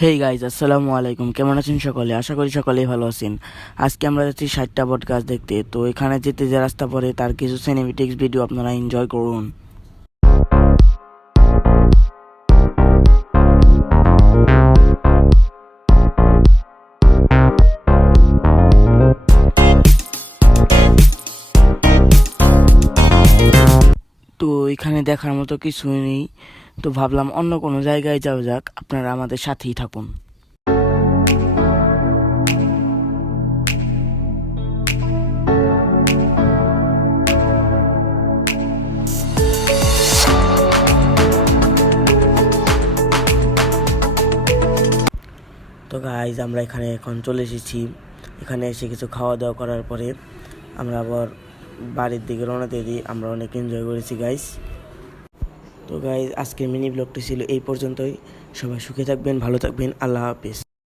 Hey guys, আসসালামু আলাইকুম। কেমন আছেন সকলে? আশা করি সকলেই ভালো আছেন। আজকে আমরা যাচ্ছি 60টা বট গাছ দেখতে। তো এখানে যেতে যে রাস্তা পড়ে তার কিছু সিনেমেটিক্স ভিডিও আপনারা এনজয় করুন। তো এখানে দেখার মতো কিছুই নেই, তো ভাবলাম অন্য কোনো জায়গায় যাওয়া যাক। আপনারা আমাদের সাথেই থাকুন। তো গাইজ, আমরা এখানে এখন চলে এসেছি। এখানে এসে কিছু খাওয়া দাওয়া করার পরে আমরা আবার বাড়ির দিকে রওনা দিয়ে দিই। আমরা অনেক এনজয় করেছি গাইজ। তো গাইজ, আজকের মিনি ব্লগটি ছিল এই পর্যন্তই। সবাই সুখে থাকবেন, ভালো থাকবেন। আল্লাহ হাফিজ।